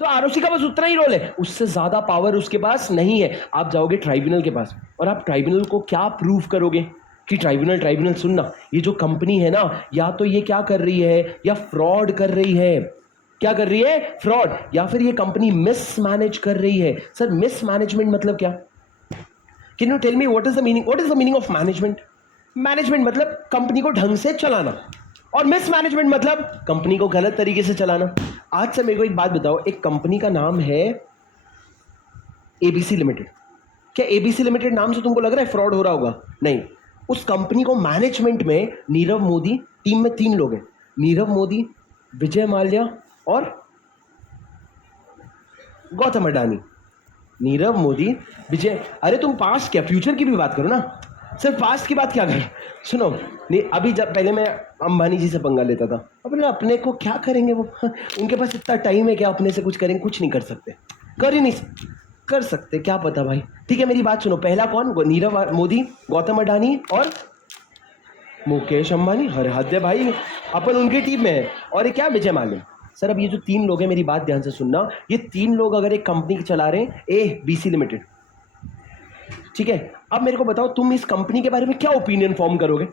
तो आरओसी का बस उतना ही रोल है, उससे ज्यादा पावर उसके पास नहीं है। आप जाओगे ट्राइब्यूनल के पास और आप ट्राइब्यूनल को क्या प्रूव करोगे कि ट्राइब्यूनल सुनना, ये जो कंपनी है ना, या तो ये क्या कर रही है, या फ्रॉड कर रही है। क्या कर रही है? फ्रॉड। या फिर ये कंपनी मिसमैनेज कर रही है। सर मिसमैनेजमेंट मतलब क्या? Can you tell me what is the meaning of management? Management मतलब कंपनी को ढंग से चलाना, और मिसमैनेजमेंट मतलब कंपनी को गलत तरीके से चलाना। आज से मेरे को एक बात बताओ, एक कंपनी का नाम है एबीसी लिमिटेड। क्या एबीसी लिमिटेड नाम से तुमको लग रहा है फ्रॉड हो रहा होगा? नहीं। उस कंपनी को मैनेजमेंट में नीरव मोदी, टीम में 3 लोग हैं, नीरव मोदी, विजय माल्या और गौतम अडानी। नीरव मोदी, विजय, अरे तुम पास्ट क्या फ्यूचर की भी बात करो ना, सिर्फ पास्ट की बात क्या कर? सुनो, अभी जब पहले मैं अंबानी जी से पंगा लेता था, अपने को क्या करेंगे वो, उनके पास इतना टाइम है क्या अपने से कुछ करेंगे? कुछ नहीं कर सकते, कर ही नहीं कर सकते, क्या पता भाई। ठीक है मेरी बात सुनो, पहला कौन? नीरव मोदी, गौतम अडानी और मुकेश अंबानी। हर हद है भाई, अपन उनकी टीम में है। और ये क्या? विजय माल्या। सर अब ये जो 3 लोग हैं, मेरी बात ध्यान से सुनना, ये 3 लोग अगर एक कंपनी चला रहे हैं, ए बीसी लिमिटेड, ठीक है। अब मेरे को बताओ, तुम इस कंपनी के बारे में क्या ओपिनियन फॉर्म करोगे?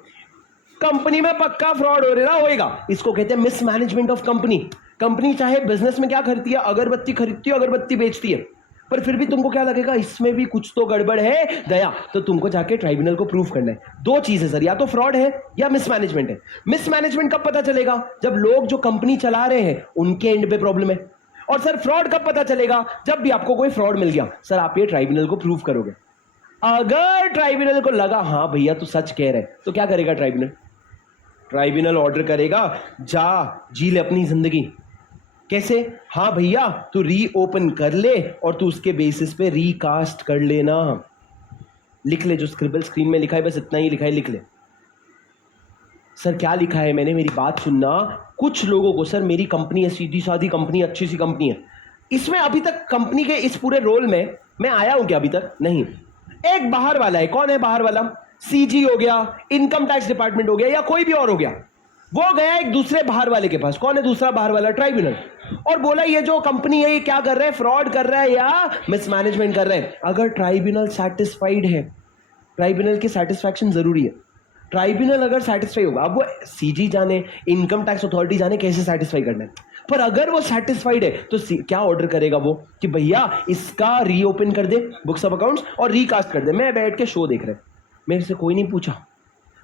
कंपनी में पक्का फ्रॉड हो रहा होगा, इसको कहते हैं मिसमैनेजमेंट ऑफ कंपनी। कंपनी चाहे बिजनेस में क्या करती है, अगरबत्ती खरीदती है, अगरबत्ती बेचती है, पर फिर भी तुमको क्या लगेगा, इसमें भी कुछ तो गड़बड़ है दया, तो तुमको जाके ट्राइब्यूनल को प्रूव करना है। 2 चीज है सर, या तो फ्रॉड है या मिसमैनेजमेंट है। मिसमैनेजमेंट कब पता चलेगा? जब लोग जो कंपनी चला रहे हैं उनके एंड पे प्रॉब्लम है। और सर फ्रॉड कब पता चलेगा? जब भी आपको कोई फ्रॉड मिल गया। सर आप ये ट्राइब्यूनल को प्रूव करोगे। अगर ट्राइब्यूनल को लगा हाँ भैया तू सच कह रहे, तो क्या करेगा ट्राइब्यूनल? ट्राइब्यूनल ऑर्डर करेगा, जा जी ले अपनी जिंदगी। कैसे? हाँ भैया तू रीओपन कर ले और तू उसके बेसिस पे रीकास्ट कर लेना। लिख ले जो स्क्रिबल स्क्रीन में लिखा है, बस इतना ही लिखा है, लिख ले। सर क्या लिखा है मैंने? मेरी बात सुनना। कुछ लोगों को, सर मेरी कंपनी है, सीधी सादी कंपनी, अच्छी सी कंपनी है, इसमें अभी तक कंपनी के इस पूरे रोल में मैं आया हूं क्या? अभी तक नहीं। एक बाहर वाला है, कौन है बाहर वाला? सीजी हो गया, इनकम टैक्स डिपार्टमेंट हो गया, या कोई भी और हो गया। वो गया एक दूसरे बाहर वाले के पास, कौन है दूसरा बाहर वाला? ट्राइब्यूनल। और बोला ये जो कंपनी है ये क्या कर रहा है, फ्रॉड कर रहा है या मिसमैनेजमेंट कर रहा है। अगर ट्राइब्यूनल सेटिस्फाइड है, ट्राइब्यूनल की सेटिस्फैक्शन जरूरी है, ट्राइब्यूनल अगर सेटिस्फाई होगा, अब वो सीजी जाने, इनकम टैक्स अथॉरिटी जाने कैसे सेटिस्फाई करना है, पर अगर वो सेटिस्फाइड है तो क्या ऑर्डर करेगा वो कि भैया इसका रीओपन कर दे बुक्स ऑफ अकाउंट्स और रीकास्ट कर दे। मैं बैठ के शो देख रहे, मेरे से कोई नहीं पूछा,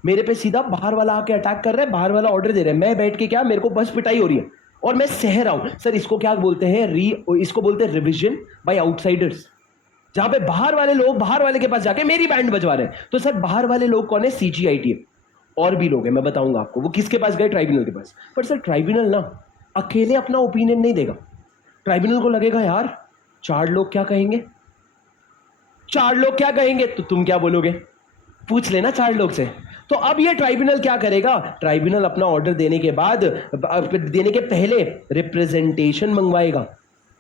मेरे पे सीधा बाहर वाला आके अटैक कर रहा है, बाहर वाला ऑर्डर दे रहा है, मैं बैठ के क्या, मेरे को बस पिटाई हो रही है और मैं सह रहा हूं। सर इसको क्या बोलते हैं? इसको बोलते हैं रिविजन बाय आउटसाइडर्स, जहां पे बाहर वाले लोग बाहर वाले के पास जाके मेरी बैंड बजवा रहे हैं। तो सर बाहर वाले लोग कौन है? सीजीआईटी है, और भी लोग हैं, मैं बताऊंगा आपको वो किसके पास गए, ट्राइब्यूनल के पास। पर सर ट्राइब्यूनल ना अकेले अपना ओपिनियन नहीं देगा, ट्राइब्यूनल को लगेगा यार 4 लोग क्या कहेंगे, 4 लोग क्या कहेंगे, तो तुम क्या बोलोगे, पूछ लेना 4 लोग से। तो अब ये ट्राइब्यूनल क्या करेगा? ट्राइब्यूनल अपना ऑर्डर देने के बाद, देने के पहले रिप्रेजेंटेशन मंगवाएगा।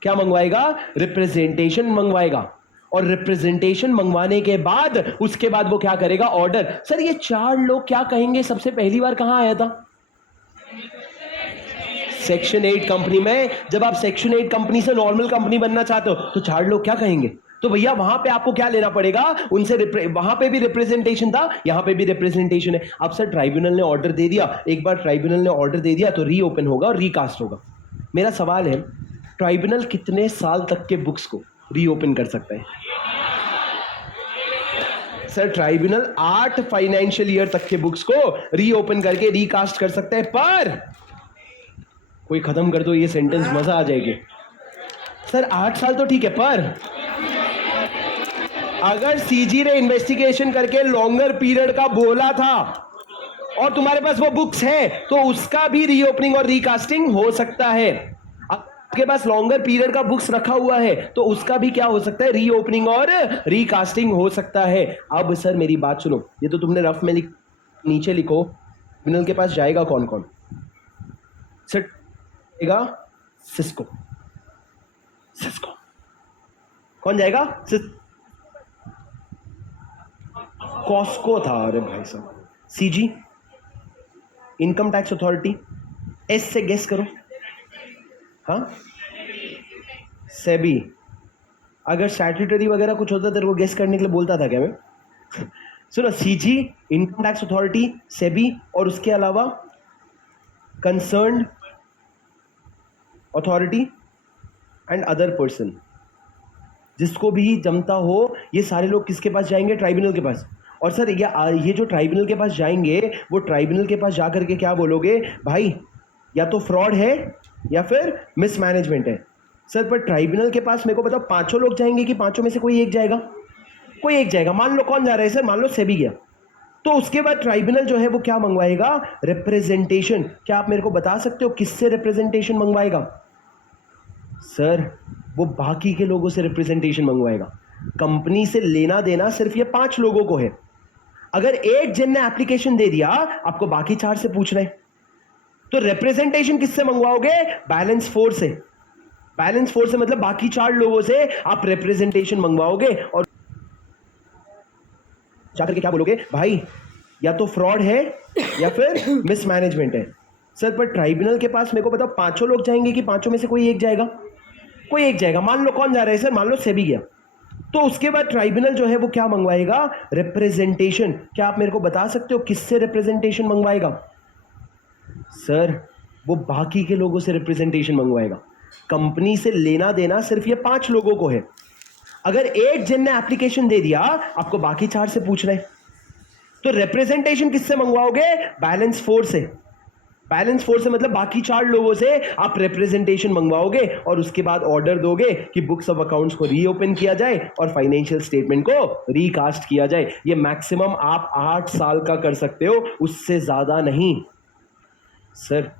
क्या मंगवाएगा? रिप्रेजेंटेशन मंगवाएगा। और रिप्रेजेंटेशन मंगवाने के बाद उसके बाद वो क्या करेगा? ऑर्डर। सर ये 4 लोग क्या कहेंगे सबसे पहली बार कहां आया था? सेक्शन 8 कंपनी में। जब आप सेक्शन 8 कंपनी से नॉर्मल कंपनी बनना चाहते हो तो 4 लोग क्या कहेंगे? तो भैया वहां पे आपको क्या लेना पड़ेगा? उनसे वहां पे भी रिप्रेजेंटेशन था, यहां पे भी रिप्रेजेंटेशन है। अब सर ट्राइब्यूनल ने ऑर्डर दे दिया, एक बार ट्राइब्यूनल ने ऑर्डर दे दिया तो रीओपन होगा और रीकास्ट होगा। मेरा सवाल है, ट्राइब्यूनल कितने साल तक के बुक्स को रीओपन कर सकता है? सर ट्राइब्यूनल 8 फाइनेंशियल ईयर तक के बुक्स को रीओपन करके रीकास्ट कर सकता है। पर कोई खत्म कर दो ये सेंटेंस, मजा आ जाएगी। सर 8 साल तो ठीक है, पर अगर सीजी ने इन्वेस्टिगेशन करके लॉन्गर पीरियड का बोला था और तुम्हारे पास वो बुक्स है तो उसका भी रीओपनिंग और रीकास्टिंग हो सकता है। आपके पास लॉन्गर पीरियड का बुक्स रखा हुआ है तो उसका भी क्या हो सकता है? रीओपनिंग और रीकास्टिंग हो सकता है। अब सर मेरी बात सुनो, ये तो तुमने रफ में नीचे लिखो, ट्राइब्यूनल के पास जाएगा कौन कौन? सर जाएगा सिस्को। सिस्को कौन जाएगा? कॉस्को था, अरे भाई साहब। CG, income tax authority, S से गेस करो। हाँ सेबी। अगर स्टैट्यूटरी वगैरह कुछ होता तेरे को गेस करने के लिए बोलता था क्या मैं? सुनो, CG income tax authority, SEBI, और उसके अलावा concerned authority and other person, जिसको भी जमता हो, ये सारे लोग किसके पास जाएंगे? ट्राइब्यूनल के पास। और सर ये जो ट्राइब्यूनल के पास जाएंगे, वो ट्राइब्यूनल के पास जा करके क्या बोलोगे? भाई या तो फ्रॉड है या फिर मिसमैनेजमेंट है। सर पर ट्राइब्यूनल के पास मेरे को बताओ, पांचों लोग जाएंगे कि पांचों में से कोई एक जाएगा? कोई एक जाएगा। मान लो कौन जा रहा है सर? मान लो सेबी गया, तो उसके बाद ट्राइब्यूनल जो है वो क्या मंगवाएगा? रिप्रेजेंटेशन। क्या आप मेरे को बता सकते हो किससे रिप्रेजेंटेशन मंगवाएगा? सर वो बाकी के लोगों से रिप्रेजेंटेशन मंगवाएगा। कंपनी से लेना देना सिर्फ ये 5 लोगों को है। अगर 8 जन ने एप्लीकेशन दे दिया, आपको बाकी 4 से पूछना है। तो रिप्रेजेंटेशन किससे मंगवाओगे? बैलेंस 4 से। बैलेंस 4 से मतलब बाकी 4 लोगों से आप रिप्रेजेंटेशन मंगवाओगे और जाकर के क्या बोलोगे? भाई या तो फ्रॉड है या फिर मिसमैनेजमेंट है। सर पर ट्राइब्यूनल के पास मेरे को बताओ, पांचों लोग जाएंगे कि पांचों में से कोई एक जाएगा? कोई एक जाएगा। मान लो कौन जा रहा है सर? मान लो सेबी गया, तो उसके बाद ट्राइब्यूनल जो है वो क्या मंगवाएगा? रिप्रेजेंटेशन। क्या आप मेरे को बता सकते हो किससे रिप्रेजेंटेशन मंगवाएगा? सर वो बाकी के लोगों से रिप्रेजेंटेशन मंगवाएगा। कंपनी से लेना देना सिर्फ ये 5 लोगों को है। अगर 8 जन ने एप्लीकेशन दे दिया, आपको बाकी 4 से पूछना है। तो रिप्रेजेंटेशन किससे मंगवाओगे? बैलेंस 4 से। बैलेंस 4 से मतलब बाकी 4 लोगों से आप रिप्रेजेंटेशन मंगवाओगे और उसके बाद ऑर्डर दोगे कि बुक्स ऑफ अकाउंट्स को रीओपन किया जाए और फाइनेंशियल स्टेटमेंट को रीकास्ट किया जाए। ये मैक्सिमम आप 8 साल का कर सकते हो, उससे ज्यादा नहीं। सर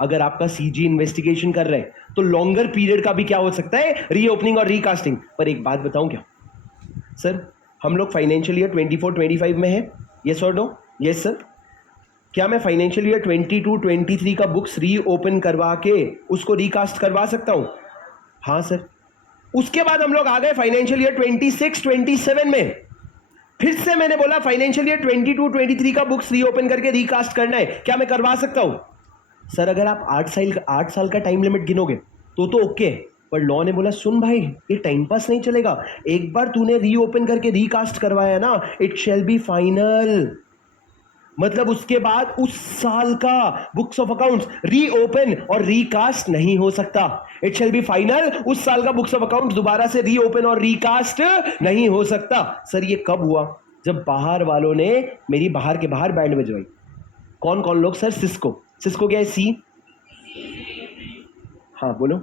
अगर आपका सीजी इन्वेस्टिगेशन कर रहे हैं तो लॉन्गर पीरियड का भी क्या हो सकता है? रीओपनिंग और रीकास्टिंग। पर एक बात बताऊं क्या सर, हम लोग फाइनेंशियल ईयर 24-25 में है, यस और नो? Yes sir. क्या मैं फाइनेंशियल ईयर 22-23 का बुक्स रीओपन करवा के उसको रिकास्ट करवा सकता हूं? हाँ सर। उसके बाद हम लोग आ गए फाइनेंशियल ईयर 26-27 में, फिर से मैंने बोला फाइनेंशियल ईयर 22-23 का बुक्स रीओपन करके रिकास्ट करना है, क्या मैं करवा सकता हूं? सर अगर आप 8 साल का टाइम लिमिट गिनोगे तो ओके, पर लॉ ने बोला सुन भाई, ये टाइम पास नहीं चलेगा। एक बार तूने रीओपन करके रिकास्ट करवाया ना, इट शैल बी फाइनल। मतलब उसके बाद उस साल का बुक्स ऑफ अकाउंट्स रीओपन और रीकास्ट नहीं हो सकता। It shall be final. उस साल का बुक्स ऑफ अकाउंट्स दोबारा से रीओपन और रीकास्ट नहीं हो सकता। सर ये कब हुआ? जब बाहर वालों ने मेरी बाहर के बाहर बैंड बजवाई। कौन कौन लोग? Sir Cisco. सिस्को क्या है? सी। हाँ बोलो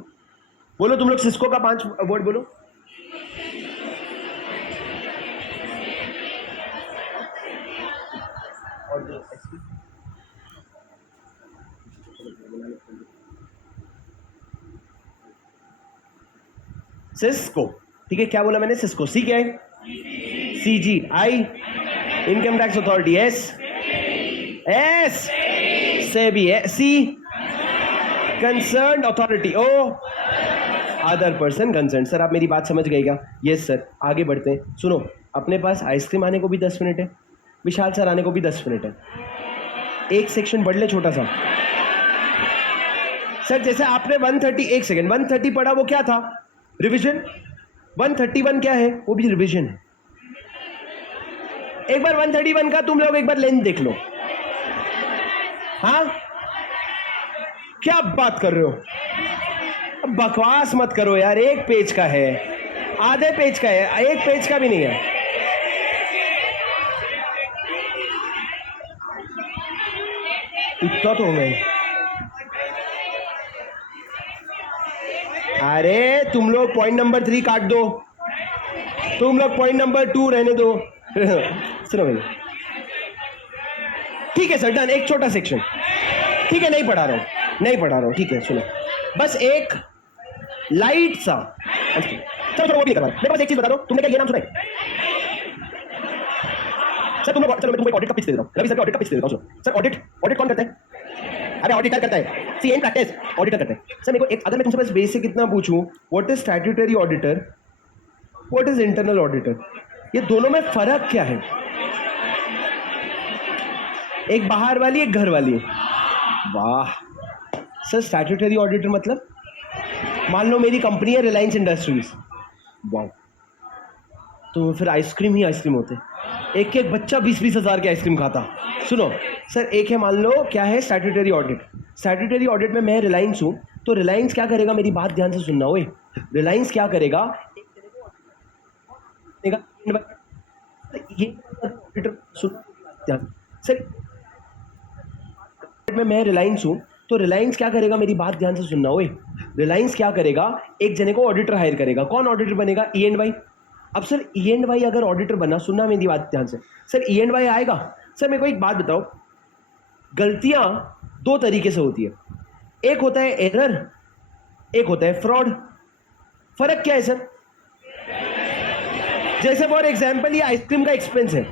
बोलो, तुम लोग सिस्को का 5 वर्ड बोलो। सिस्को, ठीक है। क्या बोला मैंने? सिस्को। सी क्या है? CG. I income tax authority. S S SEBI. C concerned authority. O other person concern. Sir आप मेरी बात समझ गए क्या? Yes sir. आगे बढ़ते हैं। सुनो, अपने पास आइसक्रीम आने को भी 10 मिनट है, विशाल सर आने को भी 10 मिनट है। एक सेक्शन बढ़ ले छोटा सा। सर जैसे आपने 130, एक सेकेंड, 130 पढ़ा, वो क्या था? रिवीजन। 131 क्या है? वो भी रिवीजन है। एक बार 131 का तुम लोग एक बार लेंथ देख लो। हाँ क्या बात कर रहे हो? अब बकवास मत करो यार। एक पेज का है, आधे पेज का है, एक पेज का भी नहीं है। इतना तो मैं, अरे तुम लोग पॉइंट नंबर 3 काट दो, तुम लोग पॉइंट नंबर 2 रहने दो। सुनो भाई, ठीक है सर, डन। एक छोटा सेक्शन, ठीक है, नहीं पढ़ा रहा हूं, नहीं पढ़ा रहा हूं, ठीक है। सुनो बस एक लाइट सा, चलो चलो वो भी करवा। मेरे पास एक चीज बता दो, तुमने क्या ये नाम सुना है? सर तुम लोग, चलो मैं तुमको एक ऑडिट का पिच दे देता हूं, रवि सर का ऑडिट का पिच दे देता हूं। सर ऑडिट, ऑडिट कौन करता है? अरे ऑडिटर करता है। सी इन प्रैक्टिस ऑडिटर करता है। सर मेरे को एक, अगर मैं तुमसे बस बेसिक इतना पूछूं, what is statutory auditor, what is internal auditor, ये दोनों में फर्क क्या है? एक बाहर वाली, एक घर वाली। वाह सर, स्टैट्यूटरी ऑडिटर मतलब मान लो मेरी कंपनी है रिलायंस इंडस्ट्रीज, वाह, तो फिर आइसक्रीम ही आइसक्रीम होते, एक एक बच्चा 20-20 हज़ार के आइसक्रीम खाता। सुनो सर, एक है मान लो क्या है स्टैट्यूटरी ऑडिट, स्टैट्यूटरी ऑडिट में मैं रिलायंस हूँ, तो रिलायंस क्या करेगा, मेरी बात ध्यान से सुनना, ओए रिलायंस क्या करेगा, ये ऑडिटर सुन ध्यान सर, में मैं रिलायंस हूँ, तो रिलायंस क्या करेगा, मेरी बात ध्यान से सुनना, ओए रिलायंस क्या करेगा, एक जने को ऑडिटर हायर करेगा, कौन ऑडिटर बनेगा, ई एंड वाई। अब सर ई एंड वाई अगर ऑडिटर बना, सुनना मेरी बात ध्यान से, सर ई एंड वाई आएगा, सर मेरे को एक बात बताओ, गलतियां दो तरीके से होती है, एक होता है एरर, एक होता है फ्रॉड। फर्क क्या है सर, जैसे फॉर एग्जाम्पल ये आइसक्रीम का एक्सपेंस है,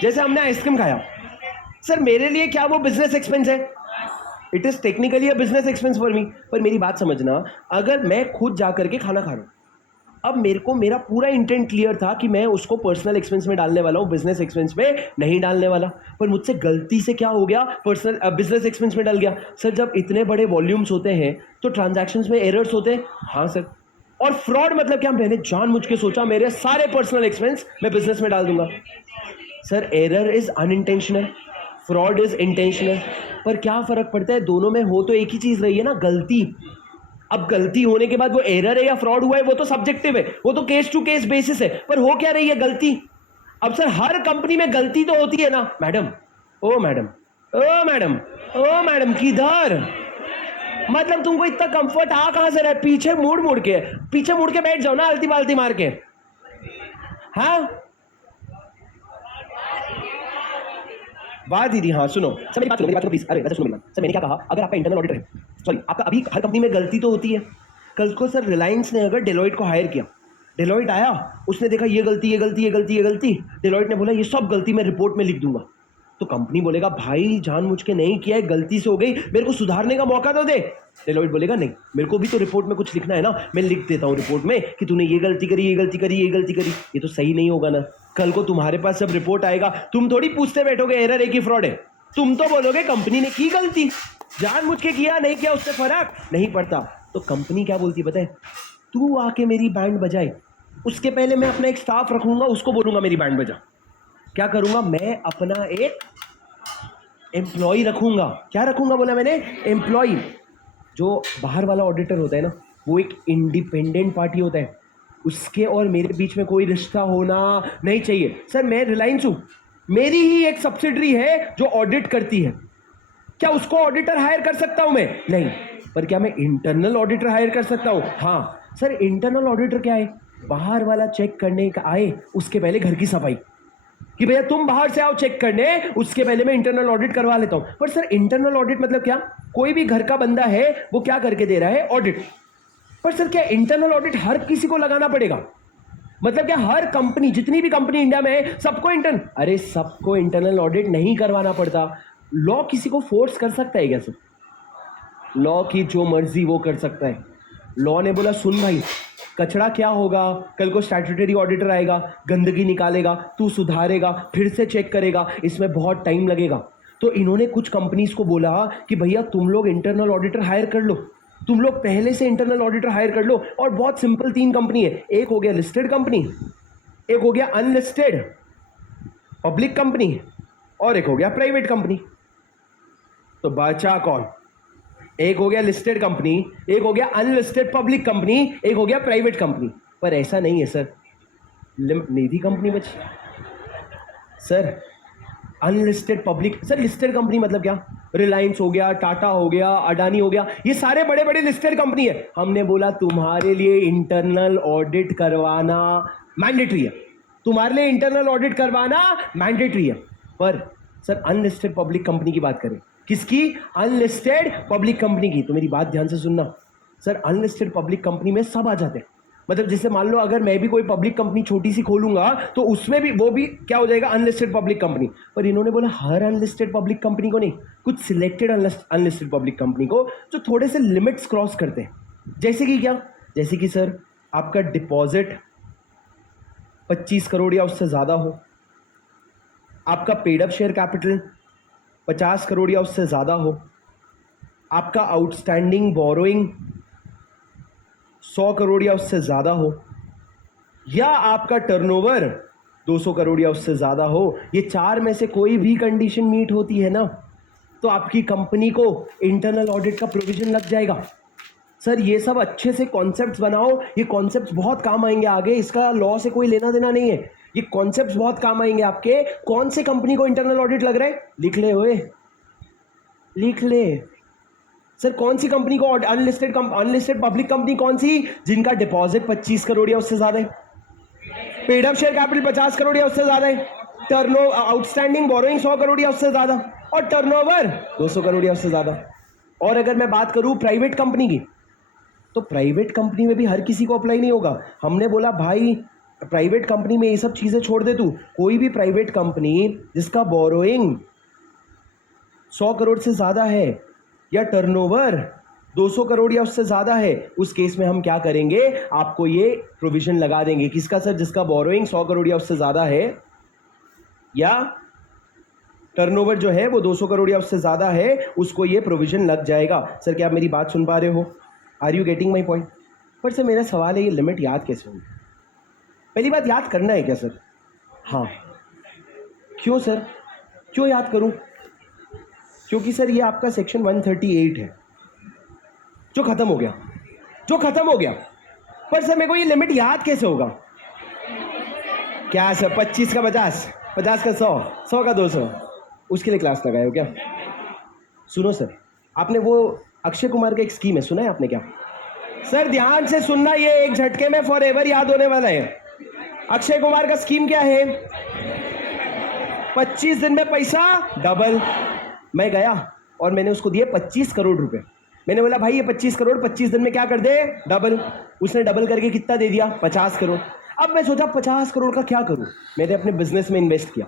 जैसे हमने आइसक्रीम खाया, सर मेरे लिए क्या वो बिजनेस एक्सपेंस है, it is technically a business expense for me, पर मेरी बात समझना, अगर मैं खुद जा करके खाना खा रहा हूं, अब मेरे को मेरा पूरा इंटेंट क्लियर था कि मैं उसको पर्सनल एक्सपेंस में डालने वाला हूँ, बिजनेस एक्सपेंस में नहीं डालने वाला, पर मुझसे गलती से क्या हो गया, पर्सनल बिजनेस एक्सपेंस में डल गया। सर जब इतने बड़े वॉल्यूम्स होते हैं तो ट्रांजैक्शंस में एरर्स होते हैं, हाँ सर। और फ्रॉड मतलब क्या, मैंने जानबूझ के सोचा मेरे सारे पर्सनल एक्सपेंस मैं बिजनेस में डाल दूंगा। Sir error is unintentional, fraud is intentional, पर क्या फर्क पड़ता है, दोनों में हो तो एक ही चीज रही है ना, गलती। अब गलती होने के बाद वो एरर है या फ्रॉड हुआ है वो तो सब्जेक्टिव है, वो तो केस टू केस बेसिस है, पर हो क्या रही है, गलती। अब सर हर कंपनी में गलती तो होती है ना मैडम, ओ मैडम, ओ मैडम, ओ मैडम किधर, मतलब तुमको इतना कंफर्ट आ कहां से रहा है, पीछे मुड़ के बैठ जाओ ना, आलती बालती मार के। हाँ वाह दीदी, हाँ सुनो सर, मेरी बात सुनो प्लीज, अरे वैसे सुनो मेरी बात सर, मैंने क्या कहा, अगर आपका इंटरनल ऑडिटर है, सॉरी आपका अभी हर कंपनी में गलती तो होती है, कल को सर रिलायंस ने अगर डेलॉइट को हायर किया, डेलॉइट आया, उसने देखा ये गलती, ये गलती, ये गलती, ये गलती, डेलॉइट ने बोला ये सब गलती मैं रिपोर्ट में लिख दूंगा, तो कंपनी बोलेगा भाई जानबूझ के नहीं किया है, गलती से हो गई, मेरे को सुधारने का मौका तो दे। डेलॉइट बोलेगा नहीं, मेरे को भी तो रिपोर्ट में कुछ लिखना है ना, मैं लिख देता हूँ रिपोर्ट में कि तूने ये गलती करी, ये गलती करी, ये गलती करी, ये तो सही नहीं होगा ना। कल को तुम्हारे पास जब रिपोर्ट आएगा, तुम थोड़ी पूछते बैठोगे एरर है कि फ्रॉड है, तुम तो बोलोगे कंपनी ने की गलती, जानबूझ के किया नहीं किया उससे फर्क नहीं पड़ता। तो कंपनी क्या बोलती है पता है, तू आके मेरी बैंड बजाए, उसके पहले मैं अपना एक स्टाफ रखूंगा, उसको बोलूंगा मेरी बैंड बजा। क्या करूंगा, मैं अपना एक एम्प्लॉय रखूंगा, क्या रखूंगा बोला मैंने, एम्प्लॉय। जो बाहर वाला ऑडिटर होता है ना, वो एक इंडिपेंडेंट पार्टी होता है, उसके और मेरे बीच में कोई रिश्ता होना नहीं चाहिए। सर मैं रिलायंस हूं, मेरी ही एक सब्सिडरी है जो ऑडिट करती है, क्या उसको ऑडिटर हायर कर सकता हूं मैं, नहीं, पर क्या मैं इंटरनल ऑडिटर हायर कर सकता हूं, हाँ। सर इंटरनल ऑडिटर क्या है, बाहर वाला चेक करने का आए उसके पहले घर की सफाई, कि भैया तुम बाहर से आओ चेक करने, उसके पहले मैं इंटरनल ऑडिट करवा लेता हूं। पर सर इंटरनल ऑडिट मतलब क्या, कोई भी घर का बंदा है वो क्या करके दे रहा है, ऑडिट। पर सर क्या इंटरनल ऑडिट हर किसी को लगाना पड़ेगा, मतलब क्या हर कंपनी, जितनी भी कंपनी इंडिया में है सबको अरे सबको इंटरनल ऑडिट नहीं करवाना पड़ता। लॉ किसी को फोर्स कर सकता है क्या सर, लॉ की जो मर्जी वो कर सकता है। लॉ ने बोला सुन भाई, कचरा क्या होगा, कल को स्टैट्यूटरी ऑडिटर आएगा, गंदगी निकालेगा, तू सुधारेगा, फिर से चेक करेगा, इसमें बहुत टाइम लगेगा। तो इन्होंने कुछ कंपनीज को बोला कि भैया तुम लोग इंटरनल ऑडिटर हायर कर लो, तुम लोग पहले से इंटरनल ऑडिटर हायर कर लो। और बहुत सिंपल 3 कंपनी है, एक हो गया लिस्टेड कंपनी, एक हो गया अनलिस्टेड पब्लिक कंपनी, और एक हो गया प्राइवेट कंपनी। तो बचा कौन, एक हो गया लिस्टेड कंपनी, एक हो गया अनलिस्टेड पब्लिक कंपनी, एक हो गया प्राइवेट कंपनी। पर ऐसा नहीं है सर, निधि कंपनी बची sir, unlisted public. Sir listed company मतलब क्या, रिलायंस हो गया, टाटा हो गया, अडानी हो गया, ये सारे बड़े बड़े लिस्टेड कंपनी है। हमने बोला तुम्हारे लिए इंटरनल ऑडिट करवाना मैंडेटरी है, तुम्हारे लिए इंटरनल ऑडिट करवाना मैंडेटरी है। पर सर अनलिस्टेड पब्लिक कंपनी की बात करें, किसकी, अनलिस्टेड पब्लिक कंपनी की, तो मेरी बात ध्यान से सुनना। सर अनलिस्टेड पब्लिक कंपनी में सब आ जाते हैं, मतलब जैसे मान लो अगर मैं भी कोई पब्लिक कंपनी छोटी सी खोलूंगा तो उसमें भी वो भी क्या हो जाएगा, अनलिस्टेड पब्लिक कंपनी। पर इन्होंने बोला हर अनलिस्टेड पब्लिक कंपनी को नहीं, कुछ सिलेक्टेड अनलिस्टेड पब्लिक कंपनी को जो थोड़े से लिमिट्स क्रॉस करते हैं। जैसे कि क्या, जैसे कि सर आपका डिपॉजिट 25 करोड़ या उससे ज़्यादा हो, आपका paid up share capital 50 crore या उससे ज़्यादा हो, आपका आउटस्टैंडिंग बोरोइंग 100 करोड़ या उससे ज़्यादा हो, या आपका टर्नओवर 200 करोड़ या उससे ज़्यादा हो, ये चार में से कोई भी कंडीशन मीट होती है ना, तो आपकी कंपनी को इंटरनल ऑडिट का प्रोविजन लग जाएगा। सर ये सब अच्छे से कॉन्सेप्ट्स बनाओ, ये कॉन्सेप्ट्स बहुत काम आएंगे आगे, इसका लॉ से कोई लेना देना नहीं है, ये कॉन्सेप्ट्स बहुत काम आएंगे आपके। कौन से कंपनी को इंटरनल ऑडिट लग रहा है, लिख ले ओए, लिख ले। सर कौन सी कंपनी को अनलिस्टेड पब्लिक कंपनी कौन सी, जिनका डिपॉजिट 25 करोड़ या उससे ज्यादा है, paid up share capital 50 crore या उससे ज्यादा है, टर्नओवर आउटस्टैंडिंग बोरोइंग 100 करोड़ या उससे ज्यादा, और टर्नओवर 200 करोड़ या उससे ज्यादा। और अगर मैं बात करूं प्राइवेट कंपनी की, तो प्राइवेट कंपनी में भी हर किसी को अप्लाई नहीं होगा। हमने बोला भाई प्राइवेट कंपनी में ये सब चीजें छोड़ दे, तू कोई भी प्राइवेट कंपनी जिसका बोरोइंग 100 करोड़ से ज्यादा है या टर्नओवर 200 करोड़ या उससे ज्यादा है, उस केस में हम क्या करेंगे, आपको ये प्रोविजन लगा देंगे। किसका सर, जिसका बोरोइंग 100 करोड़ या उससे ज्यादा है या टर्नओवर जो है वो 200 करोड़ या उससे ज्यादा है, उसको ये प्रोविजन लग जाएगा। सर क्या आप मेरी बात सुन पा रहे हो, are you getting my point? पर सर मेरा सवाल है, ये लिमिट याद कैसे होगी? पहली बात, याद करना है क्या सर? हाँ। क्यों सर, क्यों याद करूं? क्योंकि सर ये आपका सेक्शन 138 है जो खत्म हो गया, पर सर मेरे को ये लिमिट याद कैसे होगा? क्या सर 25 का 50, 50 का 100, 100 का 200, उसके लिए क्लास लगाए हो क्या? सुनो सर, आपने वो अक्षय कुमार का एक स्कीम है, सुना है आपने क्या? सर ध्यान से सुनना, ये एक झटके में फॉरएवर याद होने वाला है। अक्षय कुमार का स्कीम क्या है? 25 दिन में पैसा डबल। मैं गया और मैंने उसको दिए 25 करोड़ रुपए। मैंने बोला भाई ये 25 करोड़ 25 दिन में क्या कर दे, डबल। उसने डबल करके कितना दे दिया, 50 करोड़। अब मैं सोचा 50 करोड़ का क्या करूं, मैंने अपने बिजनेस में इन्वेस्ट किया।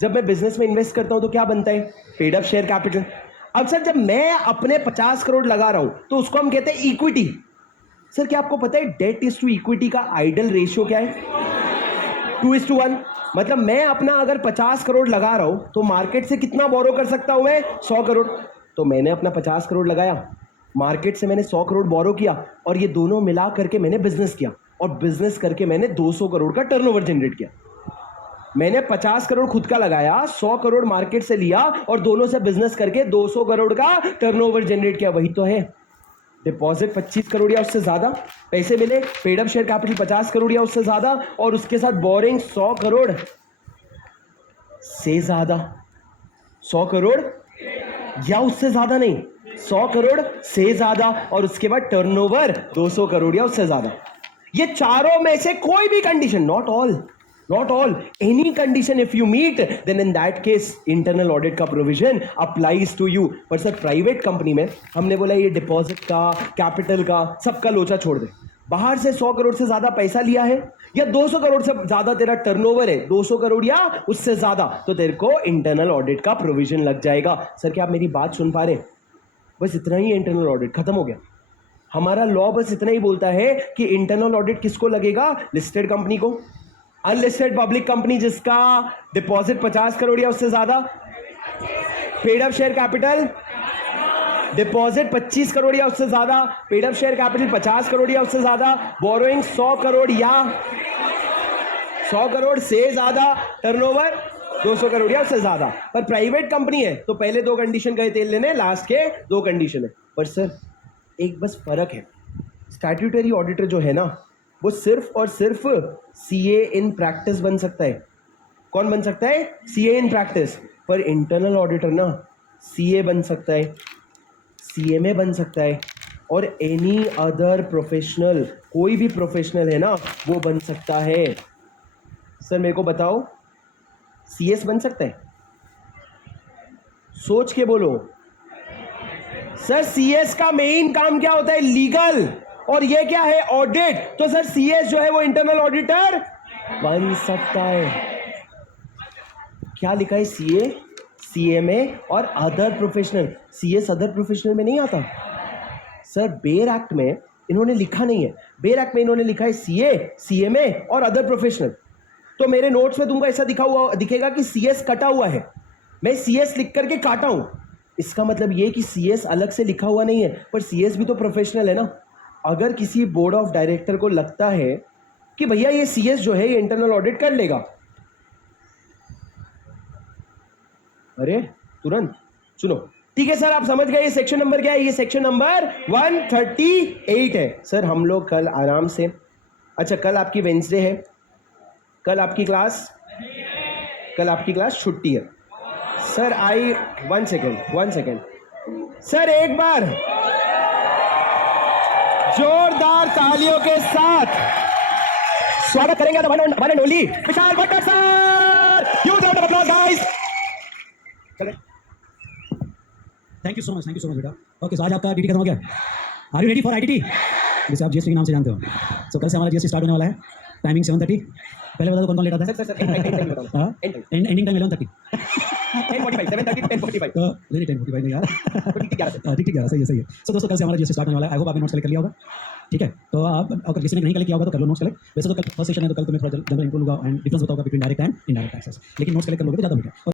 जब मैं बिजनेस में इन्वेस्ट करता हूं तो क्या बनता है, पेड अप शेयर कैपिटल। अब सर जब मैं अपने 50 करोड़ लगा रहा हूं तो उसको हम कहते हैं इक्विटी। सर क्या आपको पता है डेट इज टू इक्विटी का आइडियल रेशियो क्या है? 2:1। मतलब मैं अपना अगर 50 करोड़ लगा रहा हूं तो मार्केट से कितना बोरो कर सकता हूं मैं, 100 करोड़। तो मैंने अपना 50 करोड़ लगाया, मार्केट से मैंने 100 करोड़ बोरो किया, और ये दोनों मिला करके मैंने बिजनेस किया, और बिजनेस करके मैंने 200 करोड़ का टर्नओवर जनरेट किया। मैंने 50 करोड़ खुद का लगाया, 100 करोड़ मार्केट से लिया, और दोनों से बिजनेस करके 200 करोड़ का टर्नओवर जनरेट किया। वही तो है डिपॉजिट 25 करोड़ या उससे ज्यादा, पैसे मिले, paid up share capital 50 crore या उससे ज्यादा, और उसके साथ बोरिंग 100 करोड़ से ज्यादा। 100 करोड़ या उससे ज्यादा नहीं, 100 करोड़ से ज्यादा, और उसके बाद टर्नओवर 200 करोड़ या उससे ज्यादा। ये चारों में से कोई भी condition, not all, any condition if you meet, then in that case internal audit का provision applies to you। पर सर प्राइवेट कंपनी में हमने बोला ये डिपॉजिट का, कैपिटल का, सबका लोचा छोड़ दे। बाहर से 100 करोड़ से ज्यादा पैसा लिया है, या 200 करोड़ से ज्यादा तेरा टर्नओवर है, 200 करोड़ या उससे ज्यादा, तो तेरे को इंटरनल ऑडिट का प्रोविजन लग जाएगा। सर क्या आप मेरी बात सुन पा रहे हैं? बस इतना ही, इंटरनल ऑडिट खत्म हो गया। हमारा लॉ बस इतना ही बोलता है कि इंटरनल ऑडिट किसको लगेगा, लिस्टेड कंपनी को, अनलिस्टेड पब्लिक कंपनी जिसका डिपॉजिट 50 करोड़ या उससे ज्यादा, paid up share capital deposit 25 crore या उससे ज्यादा, paid up share capital 50 crore या उससे ज्यादा, बोरोइंग 100 करोड़ या 100 करोड़ से ज्यादा, टर्नओवर 200 करोड़ या उससे ज्यादा। पर प्राइवेट कंपनी है तो पहले 2 कंडीशन गए तेल लेने, लास्ट के 2 कंडीशन है। पर सर एक बस फर्क है, स्टैट्यूटरी ऑडिटर जो है ना, वो सिर्फ और सिर्फ सीए इन प्रैक्टिस बन सकता है। कौन बन सकता है? CA in practice. पर इंटरनल ऑडिटर ना सीए बन सकता है, सीएमए बन सकता है, और एनी अदर प्रोफेशनल, कोई भी प्रोफेशनल है ना वो बन सकता है। सर मेरे को बताओ, सीएस बन सकता है? सोच के बोलो। सर सीएस का मेन काम क्या होता है? लीगल। और ये क्या है? ऑडिट। तो सर सीएस जो है वो इंटरनल ऑडिटर बन सकता है। क्या लिखा है? सीए, सीएमए और other professional. CS other professional में नहीं आता सर। बेयर एक्ट में इन्होंने लिखा नहीं है, बेयर एक्ट में इन्होंने लिखा है सीए, सीएमए और अदर प्रोफेशनल। तो मेरे नोट्स में तुमको ऐसा दिखेगा कि सीएस कटा हुआ है, मैं सीएस लिख करके काटा हूं। इसका मतलब ये कि सीएस अलग से लिखा हुआ नहीं है, पर सीएस भी तो प्रोफेशनल है ना। अगर किसी बोर्ड ऑफ डायरेक्टर को लगता है कि भैया ये सीएस जो है ये इंटरनल ऑडिट कर लेगा, अरे तुरंत सुनो, ठीक है सर आप समझ गए ये सेक्शन नंबर क्या है, ये सेक्शन नंबर 138 है सर। हम लोग कल आराम से, अच्छा कल आपकी वेंसडे है, कल आपकी क्लास छुट्टी है सर। वन सेकेंड सर, एक बार जोरदार तालियों के साथ स्वागत करेंगे one and only Vishal Bhattar sir. Huge round of applause guys. चले थैंक यू सो मच बेटा। ओके सो आज आपका डीटी खत्म हो गया। Are you ready for ITT, जिसे आप जीएसटी के नाम से जानते हो। सो कल से हमारा जीएसटी स्टार्ट होने वाला है। टाइमिंग 7:30। पहले बता दो कौन कौन लेट आता है। Sir ending time 11:30। 10:45 7:30 10:45 तो नहीं 10:45 नहीं यार, ठीक है 11 ठीक है सही है। सो दोस्तों कल से हमारा जीएसटी स्टार्ट होने वाला है। आई होप आपने नोट्स कलेक्ट कर लिया होगा। ठीक है, तो आप अगर किसी ने नहीं कलेक्ट किया होगा तो कर लो नोट्स कलेक्ट। वैसे तो कल फर्स्ट सेशन है तो कल तुम्हें थोड़ा जनरल इंट्रो होगा एंड डिफरेंस बताऊंगा between direct and indirect taxes, लेकिन नोट्स कलेक्ट कर लोगे तो ज़्यादा बेटर।